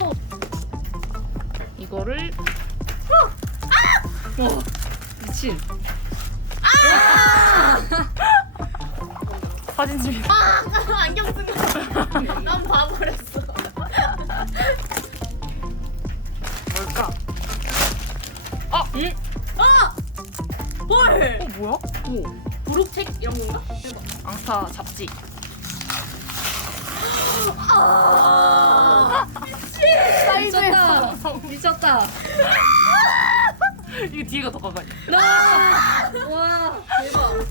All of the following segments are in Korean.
어. 이거를 와 미친 아! 사진 찍 아, 안경 쓴 거. 난 봐버렸어. 뭘까? 아! 응? 아! 볼! 어 뭐야? 오 이런 건가? 앙스타 잡지 아! 사이즈에서 미쳤다. 이거 뒤에가 더 가까이 와 대박.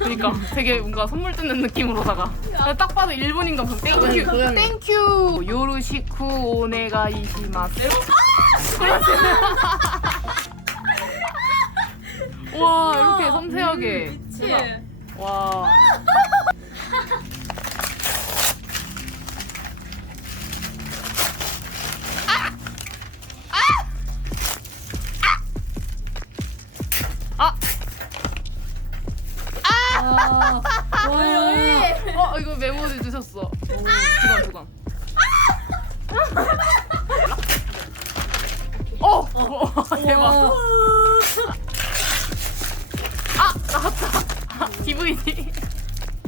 그러니까 되게 뭔가 선물 뜯는 느낌으로다가. 딱 봐도 일본인 감성 땡큐. 땡큐 요르시쿠 오네가 이시마스. 와 이렇게 섬세하게. 미치. 와 와. 와. 어 이거 메모지 주셨어. 오, 두관 두관. 어, 어 대박. 와. 아 나왔다. DVD.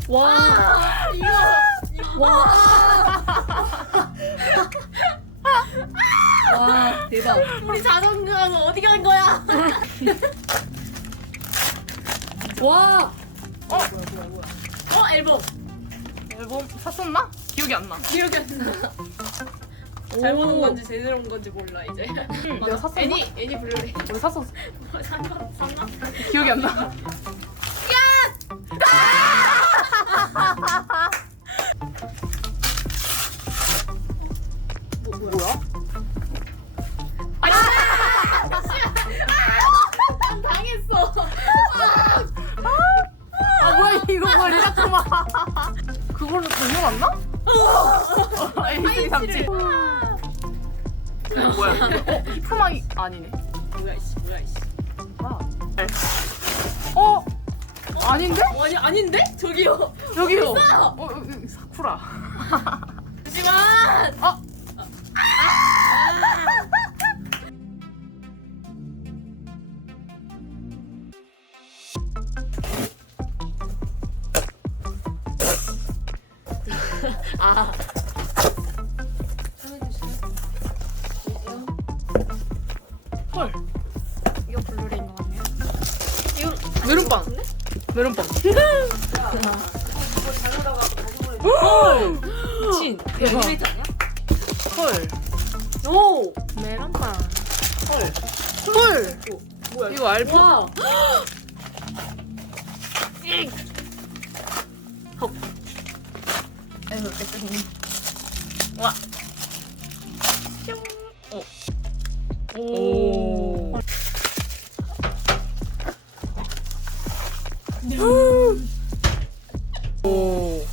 와. 이거 와. 와 대박. 우리 자전거는 어디 간 거야? 와. 어 어 앨범. 앨범 샀었나? 기억이 안 나. 기억이 안 나. 잘못 온 건지 제대로 온 건지 몰라 이제. 응, 내가 샀었나? 애니 애니 블루레이. 우리 샀었어. 산거 샀나? 기억이 안 나. 뭐 뭐야? 그걸로 돌려왔나? 에이스 삼치. 뭐야? 어 히프마이 아니네. 뭐야 이씨 뭐야 이씨. 아. 어? 아닌데? 어, 아니 아닌데? 저기요. 여기요. 있어! 어, 여기 사쿠라. 잠시만. 어? 아. 헐. 이거 블루레이인 거 같네요. 이거 메론빵. 메론빵. 진. 대박. 엘리베이터 아니야? 헐. 오. 메론빵. 헐. 헐. 뭐야? 이거 알파? 어쨌든. 와. 뿅. 오. 오. 오.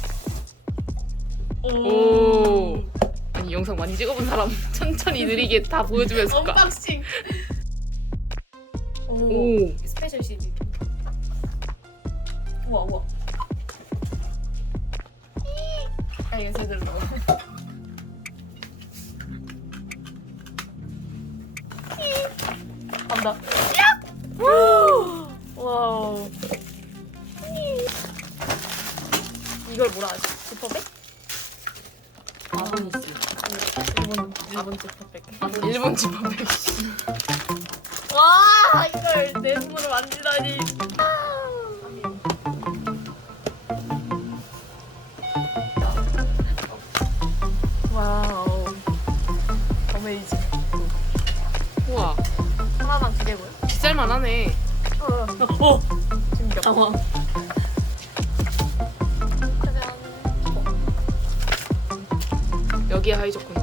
오. 아니 영상 많이 찍어본 사람 천천히 느리게 다 보여주면서 가. 언박싱. 오. 오. 스페셜 CD. 우와 우와. 넣어. 간다. 와우. 이걸 뭐라 하지? 지퍼백? 일본 일본 지퍼백. 일본 집합백. 와 이걸 내 손으로 만지다니. 어메이징. 우와. 하나당 두 개고요. 비쌀만 하네. 어. 준비. 당황. 짜잔. 여기에 하이조군.